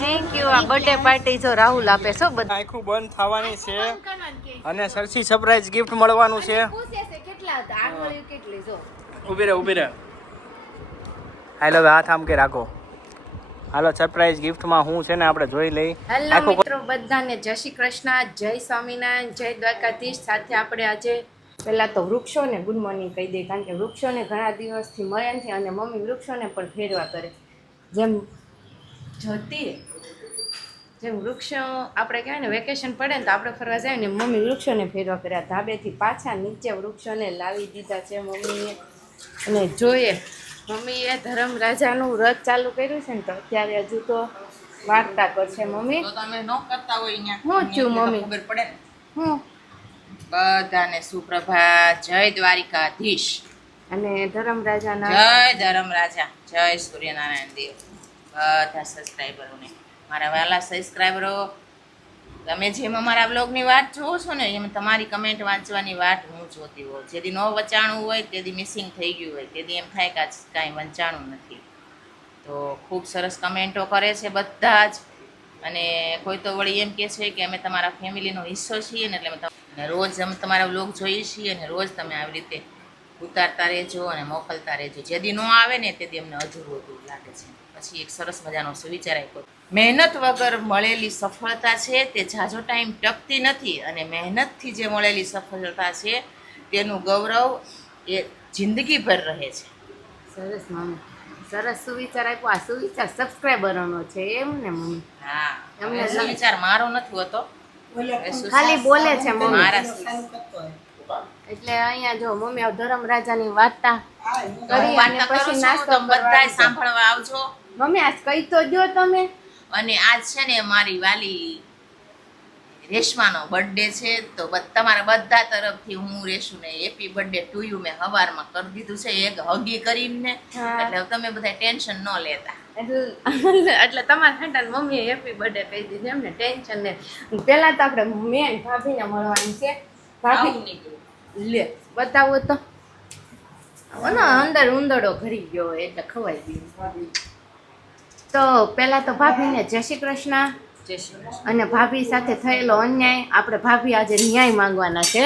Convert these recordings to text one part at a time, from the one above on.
Thank you. આ birthday party જો રાહુલ આપે છો બધા. આખું બંધ થવાની છે અને સરસી સરપ્રાઈઝ ગિફ્ટ મળવાનું છે. કેટલા હતા આંગળીઓ કેટલી જો. ઊભી રહે. હાલો હાથ આમ કે રાખો. હાલો સરપ્રાઈઝ ગિફ્ટમાં હું છે ને આપણે જોઈ લઈ. હેલો મિત્રો બધાને જય શ્રી કૃષ્ણ, જય સ્વામિનારાયણ, જય દ્વારકાધીશ. સાથે આપણે આજે પહેલાં તો વૃક્ષોને ગુડ મોર્નિંગ કહી દઈએ, કારણ કે વૃક્ષોને ઘણા દિવસથી મળ્યા નથી અને મમ્મી વૃક્ષોને પણ ફેરવા કરે. જેમ વૃક્ષો આપણે કહેવાય ને વેકેશન પડે ને તો આપણે ફરવા જાય ને મમ્મી વૃક્ષોને ફેરવા કર્યા. ધાબેથી પાછા નીચે વૃક્ષોને લાવી દીધા છે મમ્મીએ. અને જોઈએ મમ્મીએ ધર્મરાજાનું વ્રત ચાલુ કર્યું છે ને તો અત્યારે હજુ તો વાર્તા કરશે મમ્મી. તો તમે ન કરતા હોય અહીંયા હું છું મમ્મી ખબર પડે ને. હું બધાને સુપ્રભાત, જય દ્વારિકાધીશ અને ધર્મરાજાના જય ધર્મરાજા, જય સૂર્યનારાયણ દેવ. બધા સબસ્ક્રાઈબરોને, મારા વાલા સબસ્ક્રાઈબરો, તમે જેમ અમારા બ્લોગની વાત જોવો છો ને એમ તમારી કમેન્ટ વાંચવાની વાત હું જોતી હોઉં. જેથી ન વચાણું હોય તેથી મિસિંગ થઈ ગયું હોય તેથી એમ થાય કે આજ કાંઈ વંચાણું નથી. તો ખૂબ સરસ કમેન્ટો કરે છે બધા જ. અને કોઈ તો વળી એમ કહે છે કે અમે તમારા ફેમિલીનો હિસ્સો છીએ ને એટલે અમે રોજ અમે તમારા બ્લોગ જોઈએ છીએ અને રોજ તમે આવી રીતે ઉતારતા રહેજો અને મોકલતા રહેજો. જેદી ન આવે ને તેથી અમને અધૂરું અધૂરું લાગે છે. પછી એક સરસ મજાનો સુવિચાર આપ્યો, મહેનત વગર મળેલી સફળતા છે તે ઝાઝો ટાઈમ ટકતી નથી અને મહેનતથી જે મળેલી સફળતા છે તેનું ગૌરવ એ જિંદગીભર રહે છે. સરસ મમ્મી, સરસ સુવિચાર આપ્યો. આ સુવિચાર સબસ્ક્રાઈબરોનો છે એમ ને મમ્મી? હા, અમને સુવિચાર મારો નથી હોતો, ખાલી બોલે છે મમ્મી. મારા એટલે અહીંયા જો મમ્મી ધર્મરાજાની વાર્તા કરી અને પછી નાસ્તો બધા સાંભળવા આવજો. મમ્મી આજ કઈ તો જો તમે. અને આજ છે ને મારી વાલી રેશમાનો બર્થડે છે તો તમારા બધા તરફથી હું રેશુને હેપી બર્થડે ટુ યુ મેં હવારમાં કરી દીધું છે એક હગી કરીને. એટલે તમે બધા ટેન્શન ન લેતા. એટલે તમારા હાટાને મમ્મીએ હેપી બર્થડે કહી દીધું એમને ટેન્શન ને. પહેલા તો આપણે મેન ભાભીને મળવાનું છે. ભાભી લે બતાવો તો. અંદર ઉંદરડો ઘરી ગયો હોય એટલે ખવાઈ ગયું. તો પહેલા તો ભાભીને જય શ્રી કૃષ્ણ. અને ભાભી સાથે થયેલો અન્યાય આપણે ભાભી આજે ન્યાય માંગવાના છે.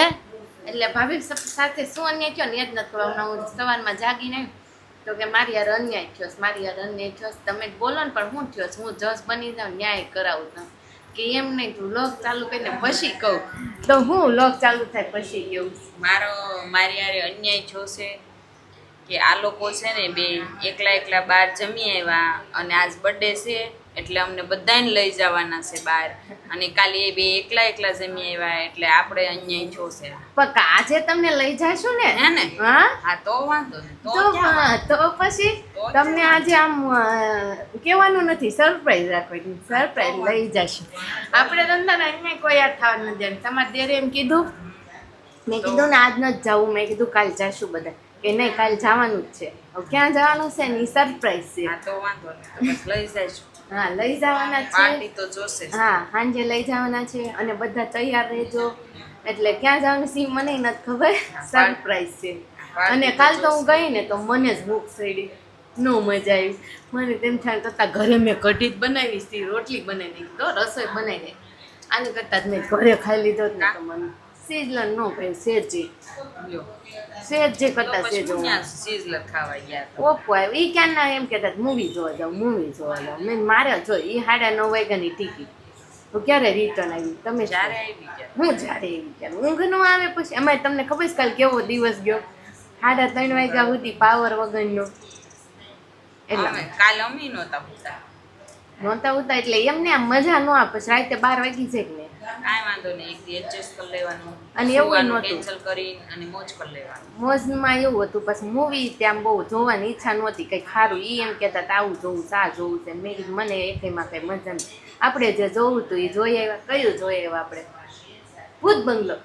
એટલે ભાભી સાથે શું અન્યાય થયો ને એ જ નથી ખબર. હું સવારમાં જાગીને તો કે મારી યાર અન્યાય થયો, મારી યાર અન્યાય થયો. તમે બોલો ને પણ હું થયો હું જજ બની જાઉં ન્યાય કરાવું તો કે એમ નહીં તું લોક ચાલુ કરીને પછી કહું તો હું લોક ચાલુ થાય પછી કહું. મારી યારે અન્યાય જોશે કે આ લોકો છે ને બે એકલા બહાર જમી આવ્યા અને આજ બર્થડે છે એટલે અમને બધાને લઈ જવાના છે બહાર અને કાલે એ બે એકલા જમી આવ્યા એટલે આપણે અન્યાય જોશે. પણ આજે તમને લઈ જાશું ને હે ને? હા તો વાંધો નહીં. તો પછી તમને આજે આમ કહેવાનું નથી, સરપ્રાઈઝ રાખવાની. સરપ્રાઈઝ લઈ જશું આપણે. તમને અહીંયા કોઈ યાદ થવા નથી દેવાનું. તમારે દેરે એમ કીધું, મેં કીધું ને આજ નથી જવું, મેં કીધું કાલ જશું બધા કે નહીં કાલ જવાનું જ છે. હવે ક્યાં જવાનું છે ને એ સરપ્રાઈઝ છે. હા તો વાંધો નહીં, બસ લઈ જઈશું. હા લઈ જવાના છે. પાર્ટી તો જોશે. હા સાંજે લઈ જવાના છે અને બધા તૈયાર રહેજો. એટલે ક્યાં જવાનું છે મને નથી ખબર, સરપ્રાઈઝ છે. અને કાલ તો હું ગઈ ને તો મને જ ભૂખ ચડી, નો મજા આવી. મને તેમ થાય કરતાં ઘરે મેં કઢી જ બનાવી હતી, રોટલી બનાવી નાખી તો રસોઈ બનાવી નાખી. આને કરતાં જ મેં ઘરે ખાઈ લીધો જ ને તો મને સિઝલર નો ભાઈ શેરજી શેરજી કરતાં શેરજો સિઝલર ખાવા ગયા ઓપ્પો આવ્યો. એ ક્યાં ના એમ કહેતા મૂવી જોવા જાઉં. મેં મારે જો એ 9:30 વાગ્યાની ટિકિટ. તો ક્યારે રિટર્ન આવી? તમે જ્યારે આવી ગયા હું જ્યારે આવી ત્યારે ઊંઘ ન આવે. પછી અમે તમને ખબર છે કાલ કેવો દિવસ ગયો? 3:30 વાગ્યા સુધી પાવર વગરનો. એટલે કાલ અમી નહોતા ઉતા એટલે એમને આમ મજા ન આવે. પછી રાતે 12 વાગી જાય ને કાંઈ વાંધો નહીં, એક દી એડજસ્ટ કરી લેવાનું અને એવું નહોતું. કેન્સલ કરીને અને મોજ કરી લેવાનું. મોજમાં એવું હતું. પછી મૂવી ત્યાં બહુ જોવાની ઈચ્છા નહોતી કંઈક સારું. એ એમ કહેતા આવું જોવું સા જોવું છે. મેં કીધું મને એકેમાં કંઈ મજા નહીં. આપણે જે જોવું હતું એ જોઈ આવ્યા. કયું જોઈ આવ્યા આપણે? ભૂત બંગલો.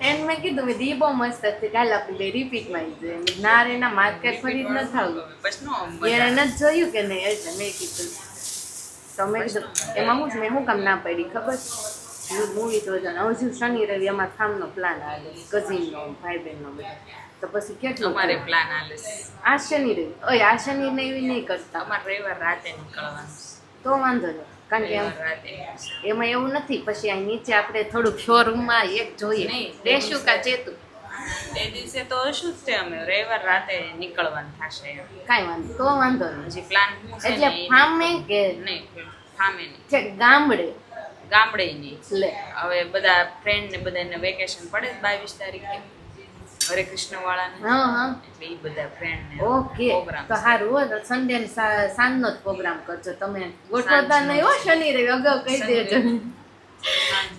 એને મેં કીધું મેં દી બહુ મસ્ત હતી, કાલે આપણે બે રિપીટમાં જોઈએ. ના રે ના માર્કેટ ફરી જ ન થવું એને નથી જોયું કે નહીં એટલે મેં કીધું. તો મેં કીધું એમાં હું મેં શું કામ ના પડી ખબર? મૂવી તો હજુ શનિ રવિ અમારા ફાર્મનો પ્લાન આવે, કઝિનનો ભાઈ બહેનનો બધા. તો પછી કેટલું અમારે પ્લાન આલે આ શનિ રવિ. ઓય આ શનિ રવિ નહીં કરતા, અમારે રવિવાર રાતે નીકળવાનું. તો વાંધો નહીં કારણ કે રવિવાર રાતે એમાં એવું નથી પછી અહીં નીચે આપણે થોડુંક શોરૂમમાં એક જોઈએ નહીં, લેશું કા ચેતું એ દિવસે તો હશું જ છે અમે રવિવાર રાતે નીકળવાનું થશે એમ. કાંઈ વાંધો તો વાંધો નહીં હજી પ્લાન શું છે એટલે ને એ ફામે કે નહીં ફામે નહીં છે ગામડે ગામડે નહીં લે હવે બધા ફ્રેન્ડ ને બધાને વેકેશન પડે 22 તારીખે હરે કૃષ્ણ વાળાને હા હા એટલે એ બધા ફ્રેન્ડ ને ઓકે પ્રોગ્રામ તો સારું હોય તો સન્ડે સાંજનો જ પ્રોગ્રામ કરજો તમે ગોઠવતા નહીં હો શનિ રવિ અગાઉ કહી દેજો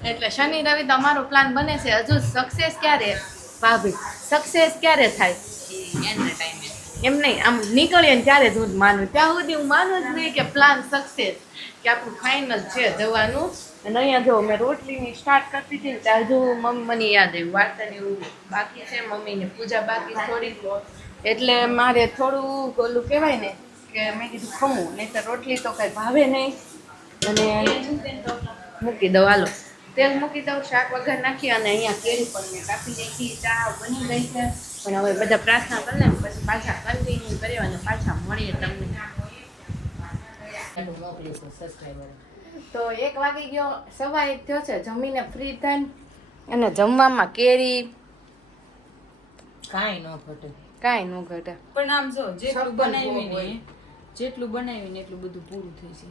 એટલે શનિ રવિ તમારો પ્લાન બને છે હજુ સક્સેસ ક્યારે ભાભી સક્સેસ ક્યારે થાય એના ટાઈમે એમ નહીં આમ નીકળીએ ને ત્યારે જ હું માનું ત્યાં સુધી હું માનું જ નહીં કે પ્લાન સક્સેસ કે આપણું ફાઇનલ છે જવાનું અને અહીંયા જો મેં રોટલીની સ્ટાર્ટ કરતી હતી ને ત્યાં હજુ મમ્મી મને યાદ આવ્યું વાર્તાને એવું બાકી છે મમ્મીને પૂજા બાકી થોડી એટલે મારે થોડું ઓલું કહેવાય ને કે મેં કીધું ખમું નહીં તો રોટલી તો કંઈ ભાવે નહીં અને મૂકી દઉં હાલો તેલ મૂકી દઉં શાક વગર નાખી અને અહીંયા કેરી પણ મેં કાપી નાખી ચા બની ગઈ છે પણ હવે બધા પ્રાર્થના કરી લે પછી પાછા કન્ટિન્યુ કર્યો અને પાછા મળીએ તમને તો 1 વાગી ગયો 1:15 થયો છે જમીને ફ્રી થઈને અને જમવામાં કેરી કાંઈ ન ઘટે. કાંઈ ન ઘટે પણ આમ જો જેટલું બનાવીને એટલું બધું પૂરું થઈ છે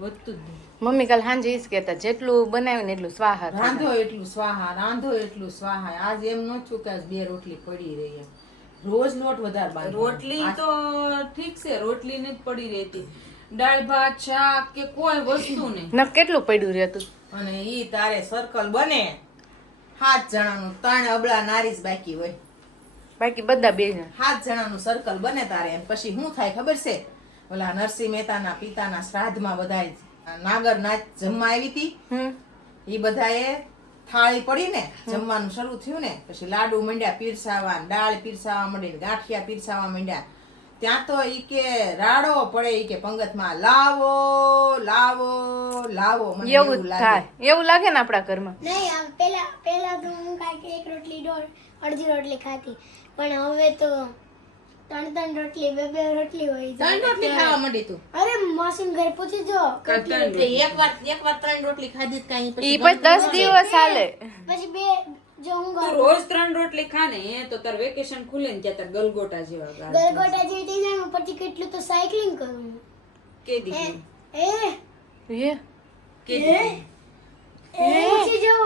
વધતું જ નહીં. મમ્મી કાલ સાંજે ઈ જ કહેતા જેટલું બનાવ્યું ને એટલું સ્વાહા થાય. રાંધો એટલું સ્વાહા, રાંધો એટલું સ્વાહા. આજ એમ ન થયું કે આજ 2 રોટલી પડી રહી એમ. રોજ લોટ વધારે બાંધવાનો. રોટલી તો ઠીક છે રોટલી ને જ પડી રહેતી દાળ ભાત શાક કે કોઈ વસ્તુ નહીં. ન કેટલું પડ્યું રહેતું અને ઈ તારે સર્કલ બને 7 જણાનું 3 અબળા નારીસ બાકી હોય. બાકી બધા 2 જણ 7 જણાનું સર્કલ બને તારે એમ પછી શું થાય ખબર છે ઓલા નરસિંહ મહેતાના પિતાના શ્રાદ્ધમાં બધાય નાગર નાચ જમવા આવી હતી ઈ બધાએ થાળી પડી ને જમવાનું શરૂ થયું ને પછી લાડુ મંડ્યા પીરસાવા દાળ પીરસાવા માંડી ગાંઠિયા પીરસાવા માંડ્યા ત્યાં તો ઈ કે રાડો પડે ઈ કે પંગતમાં લાવો લાવો લાવો. મને એવું થાય એવું લાગે ને આપણા ઘરમાં નહીં આમ પેલા તો હું કાંઈક 1 રોટલી અડધી રોટલી ખાતી પણ હવે તો 3 રોટલી 2 રોટલી હોય છે. 3 રોટલી ખાવા માંડી તું. અરે માસીન ઘરે પૂછી જો એકવાર 3 રોટલી ખાધી જ કાંઈ ઈ પછી 10 દિવસ હાલે પછી 2 જો હું તું રોજ 3 રોટલી ખા ને એ તો તાર વેકેશન ખુલે ને ત્યાં તાર ગલગોટા જેવા ગાળ ગલગોટા જેવી થઈ જાય ને પછી કેટલું તો સાયકલિંગ કરું કે દીધી એ પૂછી જો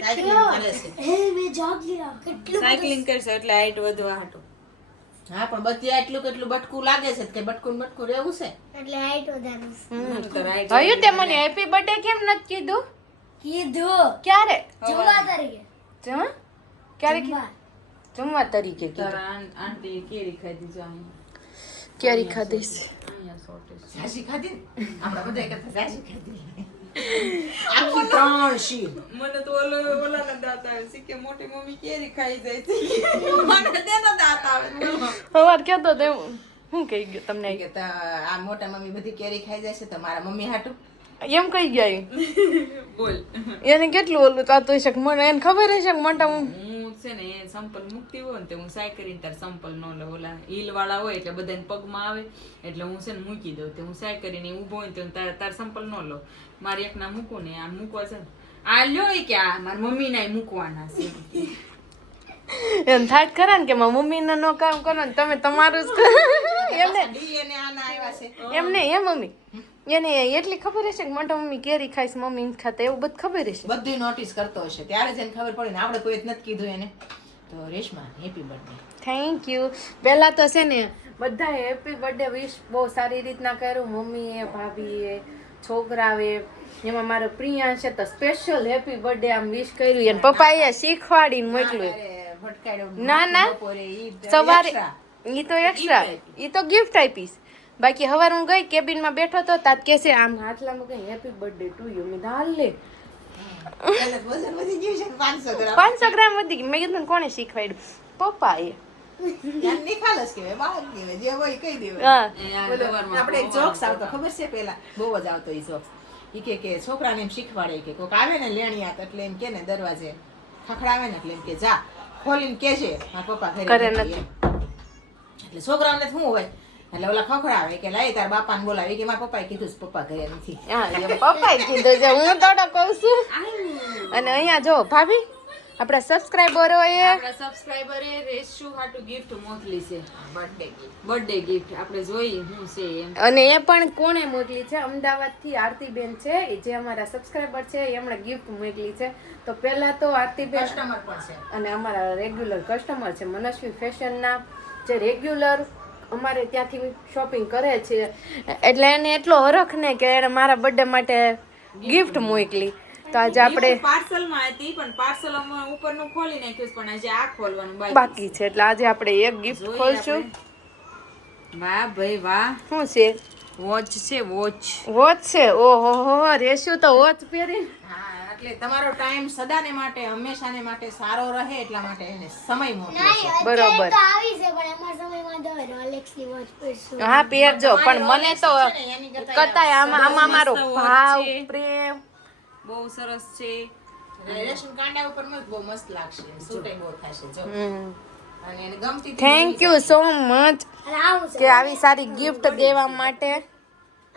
સાયકલિંગ કરે છે. મેં જોગ લીધા કેટલું સાયકલિંગ કરશે એટલે હાઈટ વધવા હાટું. હા પણ બધી આટલું કેટલું બટકું લાગે છે કે બટકું રહેવું છે. એટલે હાઈટ વધારું તાર height હયું તે મને હેપી બર્થડે કેમ નથી કીધું કીધું ક્યારે જમવા તરીકે જમા ક્યારે કીધું જમવા તરીકે કીધું તારા આંટી કેરી ખાધી જો અહીંયા ક્યારે ખાધીશ અહીંયા shortage. ઝાઝી ખાધી ને આપણા બધા કરતા ઝાઝી ખાધી આખી 3 શી. મને તો ઓલાના દાંત આવે છે કે મોટી મમ્મી કેરી ખાઈ જાય છે મને તેનો દાંત આવે બોલો. સવાર કહેતો તો હું કહી ગયો તમને કે આ મોટા મમ્મી બધી કેરી ખાઈ જાય છે તો મારા મમ્મી હાટું એમ કહી ગયા બોલ એને કેટલું ઓલું થતું હશે કે મને એને ખબર હશે કે મોટા મમ્મી હું છે ને એ સંપલ મૂકતી હોય ને તો હું સાય કરીને તાર સંપલ ન લે ઓલા હીલ વાળા હોય એટલે બધાને પગમાં આવે એટલે હું છે ને મૂકી દઉં તો હું સાય કરીને ઊભો હોય તો તાર સંપલ ન લો મારી એક ના મૂકું ને આ મૂકવા છે ને આ લ્યો ઈ કે આ મારી મમ્મી ના મૂકવાના છે એમ થાય જ ખરા ને કે મારા મમ્મીને નો કામ કરો ને તમે તમારું જ કરો. એમને ડીએનએ આના આવ્યા છે. એમને એ મમ્મી એને એટલી ખબર હશે કે મોટા મમ્મી કેરી ખાઈશ મમ્મી નથી ખાતા એવું બધું ખબર હશે બધું નોટિસ કરતો હશે ત્યારે જ એને ખબર પડી ને આપણે કોઈ જ નથી કીધું એને તો Reshma happy birthday. Thank you પહેલા તો છે ને બધાએ હેપી બર્થડે વિશ બહુ સારી રીતના કર્યું મમ્મીએ ભાભીએ છોકરાએ એમાં મારો પ્રિયા છે તો સ્પેશિયલ હેપી બર્થડે આમ વિશ કર્યું અને પપ્પાએ શીખવાડીને મોકલ્યું ના ના સવારે ઈ તો એક્સ્ટ્રા ઈ તો ગિફ્ટ આપીશ બાકી હવાર હું ગઈ કેબિનમાં બેઠો તો તાત કે છે આમ હાથલામાં કઈ હેપી બર્થડે ટુ યુ મેં હાલ લે વજન વધી ગયું છે 500 ગ્રામ. 500 ગ્રામ વધી ગઈ મેં કીધું કોણે શીખવાડ્યું પપ્પાએ ધ્યાન નિખાલસ કહેવાય બહાર કહેવાય જે હોય કહી દેવાય. હા બોલો, આપણે એક જોક્સ આવતો ખબર છે પેલા બહુ જ આવતો ઈ જોક્સ ઈ કે છોકરાને એમ શીખવાડે કે કોક આવે ને લેણિયાત એટલે એમ કે ને દરવાજે ખખડાવે ને એટલે એમ કે જા ખોલીને કેજે મારા પપ્પા ઘરે ઘરે નથી એમ. એટલે છોકરાઓને શું હોય એટલે ઓલા ખખડાવે કે લાય તાર બાપાને બોલાવી કે મારા પપ્પાએ કીધું છે, પપ્પા ગયા નથી. હા એમ પપ્પાએ કીધું છે, હું થોડો કહું છું. અને અહીંયા જો ભાભી આપણા સબસ્ક્રાઈબરોએ આપણા સબસ્ક્રાઇબરે રેશુ હાટુ ગિફ્ટ મોકલી છે, બર્થડે ગિફ્ટ. આપણે જોઈએ શું છે એમ. અને એ પણ કોણે મોકલી છે? અમદાવાદથી આરતીબેન છે, એ જે અમારા સબસ્ક્રાઈબર છે એમણે ગિફ્ટ મોકલી છે. તો પહેલા તો આરતીબેન કસ્ટમર પણ છે. અને અમારા રેગ્યુલર કસ્ટમર છે, મનસ્વી ફેશનના જે રેગ્યુલર અમારે ત્યાંથી શોપિંગ કરે છે, એટલે એને એટલો હરખ ને કે એને મારા બર્થડે માટે ગિફ્ટ મોકલી. તો આજે આપણે પાર્સલમાં હતી પણ પાર્સલ અમે ઉપરનું ખોલી નાખ્યું છે, પણ આજે આ ખોલવાનું બાકી છે, એટલે આજે આપણે એક ગિફ્ટ ખોલશું. વાહ ભાઈ વાહ, શું છે? વોચ છે, વોચ. વોચ છે. ઓહો હો, રેશું તો વોચ પહેરી. હા, એટલે તમારો ટાઈમ સદાને માટે હંમેશાને માટે સારો રહે એટલા માટે એને સમય મોકલ્યો છે. બરોબર. તો આવી છે પણ અમારા સમયમાં તો રોલેક્સની વોચ પહેરશું. હા પહેરજો, પણ મને તો એની કરતા કતાય આમાં મારો ભાવ પ્રેમ બહુ સરસ છે. રેશમ કાંડા ઉપર બહુ મસ્ત લાગશે, સૂટે બહુ થશે જો. અને એને ગમતી થેન્ક યુ સો મચ અને આવું છે કે આવી સારી ગિફ્ટ દેવા માટે.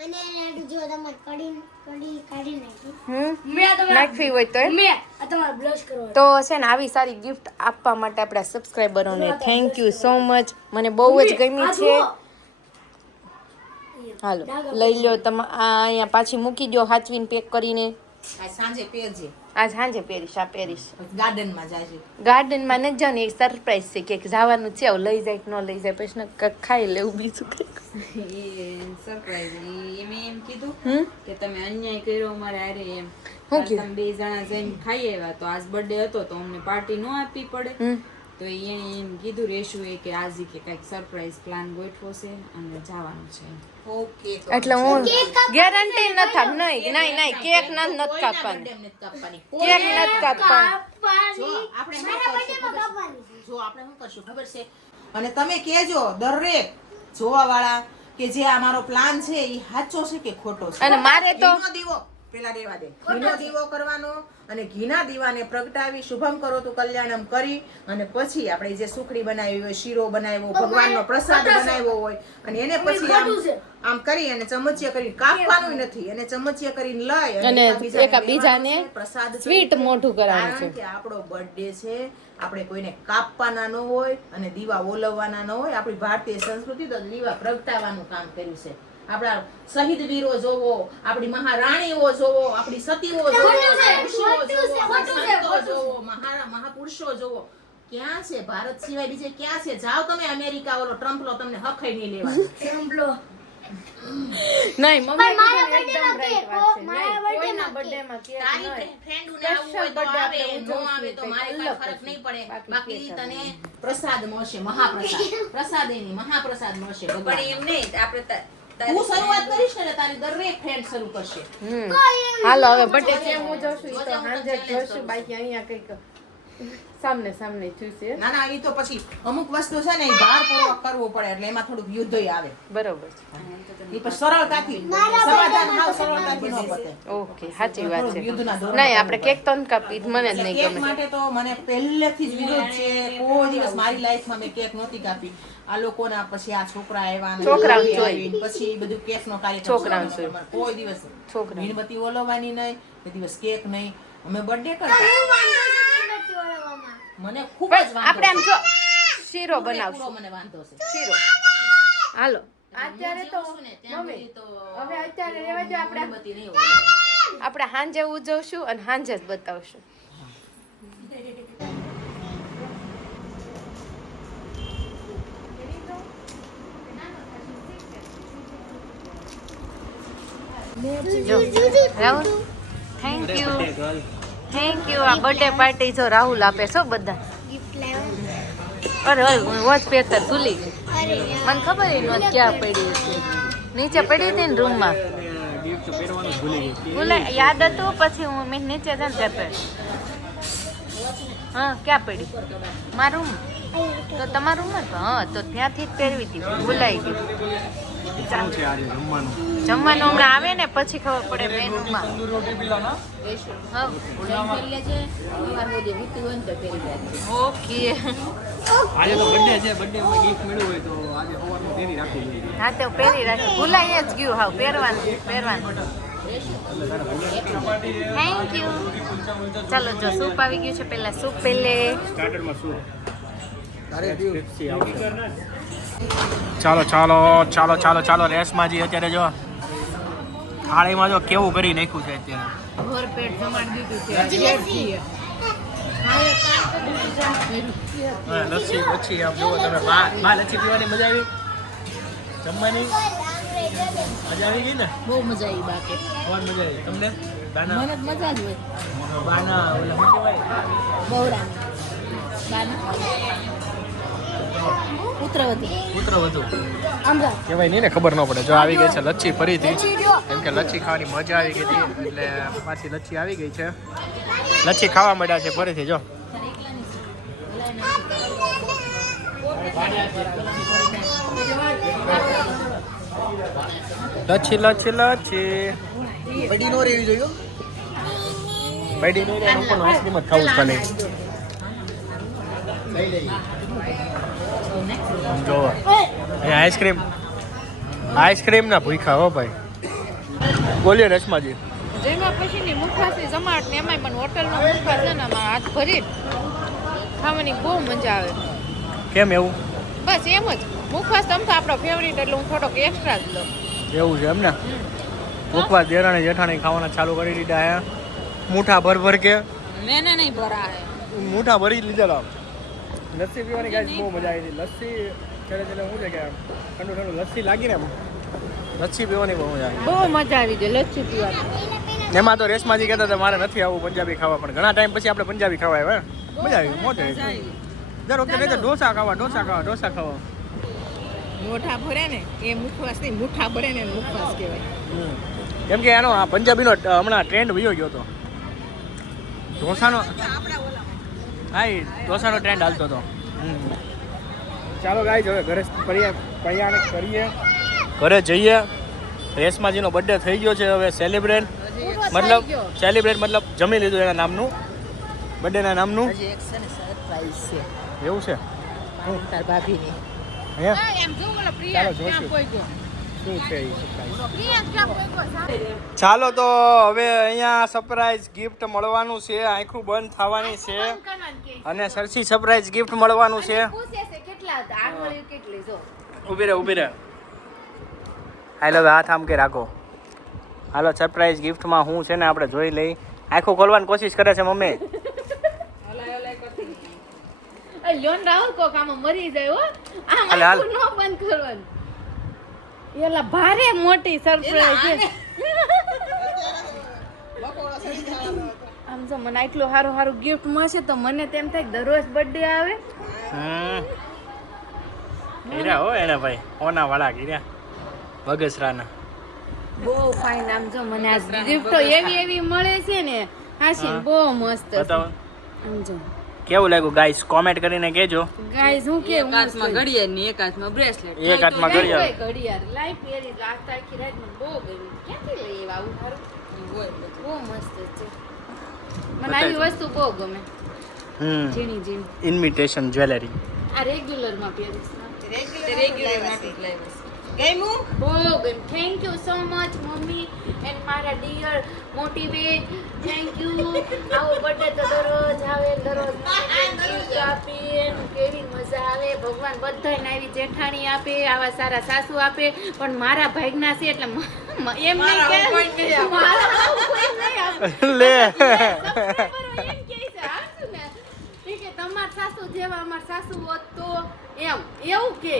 અને એને જો તમારે કડી કાઢી નાખી નાખવી હોય તો મેં આ તમારે બ્લશ કરવો તો છે ને આવી સારી ગિફ્ટ આપવા માટે આપણા સબસ્ક્રાઈબરોને થેન્ક યુ સો મચ. મને બહુ જ ગમી છે. હાલો લઈ લો તમે. આ અહીંયા પાછી મૂકી દો હાચવીને પેક કરીને. આ સાંજે પહેરજે, આજ સાંજે પહેરીશ. આ પહેરીશ. ગાર્ડનમાં જાજે. ગાર્ડનમાં નથી જાવ ને, એક સરપ્રાઈઝ છે કે જવાનું છે, હવે લઈ જાય કે ન લઈ જાય પછી ખાઈ લેવું બીજું કંઈક. સરપ્રાઈઝ એમ કીધું કે તમે અન્યાય કર્યો અમારે હારે એમ. હું તમે બે જણા જઈને ખાઈ આવ્યા તો આજ બર્થડે હતો તો અમને પાર્ટી ન આપવી પડે. તો એને એમ કીધું રેશુએ કે આજે કે કંઈક સરપ્રાઈઝ પ્લાન ગોઠવો છે અને જવાનું છે. ઓકે તો એટલે હું ગેરંટી નથી નહીં કેક નથી કાપવાની. કેક નથી કાપવાની. જો આપણે શું કરશું ખબર છે? અને તમે કહેજો દરેક જોવાવાળા કે જે આ મારો પ્લાન છે એ સાચો છે કે ખોટો છે. અને મારે તો ઘીનો દીવો પેલા રેવા દે. ઘીનો દીવો કરવાનો અને ઘીના દીવાને પ્રગટાવી શુભમ કરો તું કલ્યાણમ કરી અને પછી આપણે જે સુખડી બનાવી હોય, શીરો બનાવ્યો, ભગવાનનો પ્રસાદ બનાવ્યો હોય અને એને પછી આમ કરી અને ચમચીયા કરી કાપવાનું નથી, એને ચમચીયા કરીને લઈ અને એકબીજાને બીજાને પ્રસાદ સ્વીટ મોઢું કરાવવાનું કારણ કે આપણો બર્થડે છે, આપણે કોઈને કાપવાના ન હોય અને દીવા ઓલવવાના ન હોય. આપણી ભારતીય સંસ્કૃતિ તો દીવા પ્રગટાવવાનું કામ કર્યું છે. આપણા શહીદ વીરો જોવો, આપણી મહારાણીઓ જોવો, આપણી સતીઓ જોવો, સંતો જોવો, મહાપુરુષો જોવો. ક્યાં છે ભારત સિવાય બીજે ક્યાં છે? જાઓ તમે અમેરિકા, ઓલો ટ્રમ્પલો તમને હખાઈ નહીં લેવાનો. નહીં મમ્મી મારા કીધું birthday એકદમ માં right કેક, વાત છે. નહીં, મારા birthday કોઈના માં બર્થડે માં કેક તારી નહીં. ફ્રેન્ડોને આવવું હોય તો Special આવે, birthday ન આવે તો મારે કાંઈ ફરક નહીં પડે. બાકી તને પ્રસાદ મળશે, મહાપ્રસાદ. પ્રસાદીની મહાપ્રસાદ મળશે પણ ભગવાનનો. એમ નહીં આપણે તું શરૂઆત કરીશ ને તારી દરેક ફ્રેન્ડ શરૂ કરશે. હાલો હવે બર્થડે કેમ હું જોશું ઈ તો સાંજે જ જોશું. બાકી અહીંયા કંઈક સામને થયું છે. ના ના, એ તો પછી અમુક વસ્તુ છે ને એ ભારપૂર્વક કરવું પડે એટલે એમાં થોડુંક યુદ્ધ આવે. બરોબર એ પછી સરળતાથી સમાધાન હાવ સરળતાથી ન પતે. ઓકે સાચી વાત છે. યુદ્ધના ધોરણે નહીં આપણે કેક તો નથી કાપી, મને જ નહીં કેક ગમે. માટે તો મને પહેલેથી જ વિરોધ છે. કોઈ દિવસ મારી લાઈફમાં મેં કેક નહોતી કાપી. આ લોકોના પછી આ છોકરા આવ્યા ને છોકરાઓ આવી જોઈ. આવીને પછી બધું કેક નો કાર્યક્રમ છોકરાઓ શરૂ જોઈ. કર્યો. કોઈ દિવસ છોકરાઓ. મીણબત્તી ઓલવવાની નહીં, કોઈ દિવસ કેક નહીં. અમે બર્થડે કરતા મને ખૂબ જ વાંધો આપણે આમ છે. જો શીરો પૂરો બનાવશું. મને વાંધો છે. શીરો હાલો અત્યારે તો હું જેવું છું ને ત્યાં મમ્મી સુધી તો હવે અત્યારે રહેવા દો. આપણે મીણબત્તી નહીં ઓલવવાની. આપણે હાંજે ઉજવશું અને હાંજે જ બતાવશું. રાહુલ થેન્ક યુ આ બર્થડે પાર્ટી જો રાહુલ આપે છો બધા. ગિફ્ટ લાવ્યો. અરે અરે વોચ પહેરતા ભૂલી ગઈ. અરે મને ખબર ય નહોતી ક્યાં પડી હતી. નીચે પડી હતી ને રૂમમાં. ભૂલાય યાદ હતું પછી મેં નીચે છે ને ત્યાં પડી. હા ક્યાં પડી? મારું રૂમ તો તમારું રૂમ હતું. હા તો ત્યાંથી જ પહેરવી હતી, ભૂલાઈ ગયું. શું છે આજે જમવાનું? જમવાનું હમણાં આવે ને પછી ખબર પડે મેનુમાં. તંદૂર રોટી પીલા ના હા ઓકે. આજે તો બર્થડે છે, બર્થડે માં ગિફ્ટ મળ્યું હોય તો આજે સવારમાં તેની રાખવી જોઈએ. હા તો પહેરી રાખી ભૂલાઈ જ ગયું. હા પહેરવાનું થેન્ક યુ. ચાલો જો સૂપ આવી ગયું છે. પહેલા સૂપ પહેલે. સ્ટાર્ટરમાં શું? ચાલો ચાલો ચાલો ચાલો ચાલો રેસમાં અત્યારે જો થાળીમાં જો કેવું કરી નાખ્યું છે અત્યારે. ભર પેટ જમાડી દીધું હા, લસ્સી લસ્સી આમ જુઓ તમે. બા લસ્સી પીવાની મજા આવી? જમવાની મજા આવી ગઈ ને? બહુ મજા આવી બાકી. અવાજ મજા આવી તમને? બાના મને મજા જ હોય. બાના ઓલા શું કહેવાય? પુત્ર વધુ કહેવાય નહીં ને, ખબર ન પડે. જો આવી ગઈ છે લચ્છી ફરીથી, કેમ કે લચ્છી ખાવાની મજા આવી ગઈ હતી એટલે પાછી લચ્છી આવી ગઈ છે. લચ્છી ખાવા માંડ્યા છે ફરીથી. જો લચ્છી લચ્છી લચ્છી બડી નો રેવી જોઈએ. બડી નો રે ઉપર આઈસ્ક્રીમ જ ખાવું ખાલી. જો આઈસ્ક્રીમ ના ભૂખા હો ભાઈ. બોલીએ રસમાજી. જેમાં પછીની મુખવાસી જમાટ ને એમાંય મને હોટલનો મુખવાસ છે ને મારા હાથ ભરી ખાવાની બહુ મજા આવે. કેમ એવું? બસ એમ જ. મુખવાસ તમ તો આપણો ફેવરિટ એટલે હું થોડોક એક્સ્ટ્રા જ લઉં. એવું છે એમ ને? મુખવાસ દેરાણી જેઠાણી ખાવાના ચાલુ કરી દીધા હે. મૂઠા ભર કે મેને નહીં ભરા હે. મૂઠા ભરી લીધેલા. લસ્સી પીવાની ગાઈસ બહુ મજા આવી હતી. લસ્સી છેલ્લે છેલ્લે શું છે કે ઠંડુ ઠંડુ લસ્સી લાગી ને એમ. લસ્સી પીવાની બહુ મજા આવી. બહુ મજા આવી ગઈ લસ્સી પીવાની. એમાં તો રેશમાજી કહેતા હતા મારે નથી આવું પંજાબી ખાવા, પણ ઘણા ટાઈમ પછી આપણે પંજાબી ખાવા આવ્યા. મજા આવી, મોજ આવી. દર વખતે નહીં તો ઢોસા ખાવા. મોઢા ભરે ને એ મુખવાસ નહીં, મુઠ્ઠા ભરે ને મુખવાસ કહેવાય. કેમ કે એનો આ પંજાબીનો હમણાં ટ્રેન્ડ વયો ગયો હતો. ઢોસાનો હા એ ઢોસાનો ટ્રેન્ડ હાલતો હતો. ચાલો ગાઈસ હવે ઘરે પ્રયાણ કરીએ, ઘરે જઈએ. રેશમાજીનો બર્થડે થઈ ગયો છે હવે સેલિબ્રેટ મતલબ જમી લીધું એના નામનું, બર્થડેના નામનું. હજી એક છે ને સરપ્રાઈઝ છે. એવું છે? તાર ભાભીની. હે એમ જો મને ચાલો પ્રિયા જોશું. ક્યાં કોઈ ગયો. શું છે એ surprise? પ્રિયા ક્યાં કોઈ ગયો. ચાલો તો હવે અહીંયા સરપ્રાઈઝ ગિફ્ટ મળવાનું છે. આંખું બંધ થવાની છે અને સરસી સરપ્રાઈઝ ગિફ્ટ મળવાનું છે. પૂછે છે કેટલા હતા આંગળીઓ કેટલી જો. ઊભી રહે. હાલો હવે હાથ આમ કે રાખો. હાલો સરપ્રાઈઝ ગિફ્ટમાં શું છે ને આપણે જોઈ લઈ. આંખો ખોલવાની કોશિશ કરે છે મમ્મી. લોન રાહુલ કોક આમાં મરી જાય હો. હાલ, હાલ. આમાં નો બંધ કરવાનું. એલા ભારે મોટી સરપ્રાઈઝ છે. આમ જો મને આટલું સારું ગિફ્ટ મળશે તો મને તેમ થાય કે દરરોજ બર્થડે આવે. ગીર્યા હો એને ભાઈ ઓના વાળા ગીર્યા બગસરાના. બહુ ફાઇન. આમ જો મને આ ગિફ્ટો એવી મળે છે ને હાશીન બહુ મસ્ત છે. બતાવો આમ જો કેવું લાગ્યું ગાઈસ, કોમેન્ટ કરીને કહેજો. ગાઈસ હું કે એક હાથમાં ઘડિયાળ ને એક હાથમાં બ્રેસલેટ. એક હાથમાં ઘડિયાળ. ઘડિયાળ લાઈ પહેરી તો આજ તારીખી રાત મને બહુ ગમી. ક્યાંથી લઈ આવ્યા આવું સારું? બહુ મસ્ત છે. મને આવી વસ્તુ બહુ ગમે. ઝીણી ઝીણી ઇન્વિટેશન જ્વેલરી. આ રેગ્યુલર માં પહેરીશ. રેગ્યુલર માટે લાવ્યા છે. બહુ ગમી. Thank you so much mummy and મારા ડિયર મોટી બેન. Thank you. આવો બર્થડે તો દરરોજ આવે, દરરોજ gift આપે. કેવી મજા આવે. ભગવાન બધાને આવી જેઠાણી આપે, આવા સારા સાસુ આપે, પણ મારા ભાગના છે એટલે એમ નહીં કે મારા આવું કોઈ નહીં આપે. લે એમ કહે છે હાચું ને કે તમારા સાસુ જેવા અમારા સાસુ હોત તો એમ એવું કે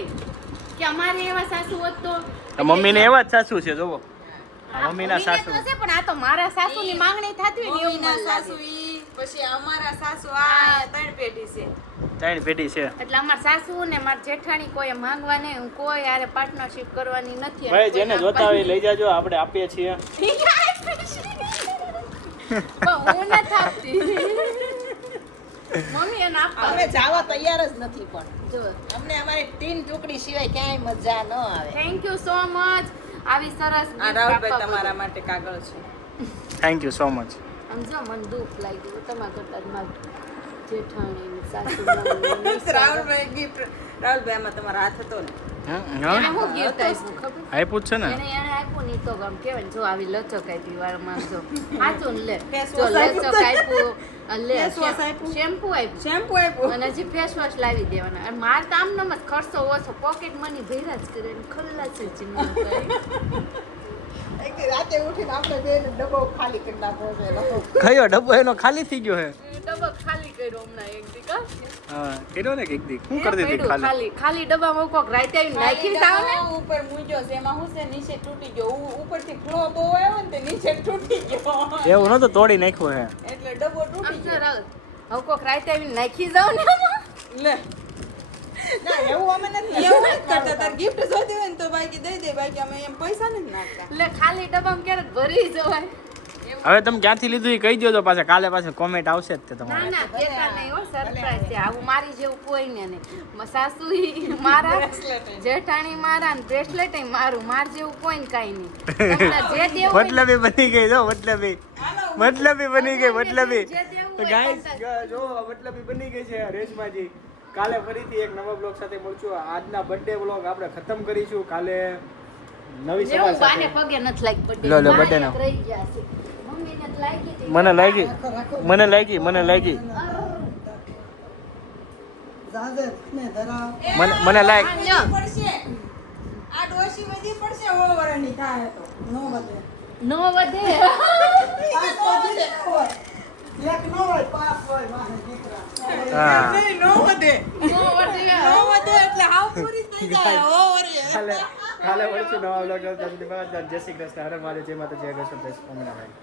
અમારે એવા સાસુ હોત તો મમ્મીને એવા જ સાસુ છે જોવો. મમ્મીના સાસુ તો છે પણ આ તો મારા સાસુની માંગણી થતી હોય ને એવું મમ્મીના મને સાસુ લાગે. ઈ પછી અમારા સાસુ આ ત્રણ પેઢી છે. 3 પેટી છે એટલે અમારા સાસુ ને મારા જેઠાણી કોઈ માંગવા નહીં, હું કોઈ યારે પાર્ટનરશિપ કરવાની નથી. ભાઈ જેને જોતા હોય લઈ જાજો, આપણે આપીએ છીએ. પણ હું નથી આપતી. મમ્મી એને આપવા અમે જાવા તૈયાર જ નથી પણ જો અમને અમારી ટીન ટુકડી સિવાય ક્યાંય મજા ન આવે. થેન્ક યુ સો મચ આવી સરસ આ gift રાહુલભાઈ આપવા તમારા માટે કાગળ છે. Thank you so much. બદલ. આમ જો મને દુઃખ લાગ્યું તમારા કરતા જ મારી જેઠાણી ને સાસુ રાહુલભાઈ ગિફ્ટ રાહુલભાઈ આમાં તમારા હાથ હતો ને એને હું ગિફ્ટ આપ્યું ખબર આપ્યું જ છે ને. એને આપ્યું નહીં તો આમ કહેવાય ને, જો આવી લચક આપી વાળમાં જો સાચું ને લે Face જો wash લચક આપ્યું લે Face wash આપ્યું. શેમ્પુ આપ્યું શેમ્પુ આપ્યું અને હજી ફેસ વોશ લાવી દેવાના. અને માર તો આમ નમ જ ખર્ચો ઓછો, પોકેટ મની ભેરા જ કરે ને ખલ્લાસ જ ચીમની રાતે ઉઠીને આપણે બેન ડબ્બો ખાલી કરી નાખવો છે. કયો ડબ્બો એનો ખાલી થઈ ગયો હે? ડબ્બો ખાલી કર્યો હમણાં એક દી કા હા કર્યો ને એક દી. શું કરી દીધી પડ્યું ખાલી? ખાલી ડબ્બામાં કોક રાતે આવીને નાખી જાવ ને. ઉપર મૂક્યો છે એમાં શું છે નીચે તૂટી ગયો ઉપરથી ફ્લો બહુ આવ્યો ને તે નીચે તૂટી ગયો એવું નતો, તોડી નાખ્યો હે. એટલે ડબ્બો આમ તૂટી જો ગયો. રાવ હવે કોક રાતે આવીને નાખી જાવ ને આમાં. લે ના એવું અમે નથી એવું નથી કરતા. તાર ગિફ્ટ જોતી હોય ને તો બાકી દઈ દે, બાકી અમે એમ પૈસા નથી નાખતા. એટલે ખાલી ડબ્બામાં ક્યારેક ભરી જવાય. હવે તમે ક્યાંથી લીધું એ કહી દો તો પાછા કાલે પાછું કોમેન્ટ આવશે જ તે ના તમારે. ના કેતા નહીં હો, સરપ્રાઈઝ છે. આવું મારી જેવું કોઈને નહીં. સાસુ ઈ મારા, જેઠાણી મારા ને બ્રેસલેટ મારું, માર જેવું કોઈને કાંઈ નહીં. તમને જે દેવું હોય ને, મતલબી બની ગઈ જો, મતલબી બની ગઈ મતલબી. જે દેવું તો હોય ગાઈસ કરતા જ. જો મતલબી બની ગઈ છે રેશમાજી. કાલે ફરીથી એક નવા બ્લોગ સાથે મળશું. આજના બર્થડે બ્લોગ આપણે ખતમ કરીશું. કાલે નવી જેવું સવાર બાને સાથે. પગે નથી લાગી birthday. લો, લો, બાને birthday નો. એક રહી ગયા છે. મમ્મીને તો લાગી હતી. મને લાગી મને લાગી હા, લ્યો. પડશે આ ડોશી વધી પડશે ઓવરની થાય તો નો વધે. નો વધે. હા નહીં, નો વધે. નો વધે. નો વધે એટલે હાવ પૂરી થઈ જાય ઓવરી. કાલે મળશું નવા બ્લોગ. જય શ્રી કૃષ્ણ. હરે મારે જય માતા જય કૃષ્ણ જય સ્વામિનારાયણ.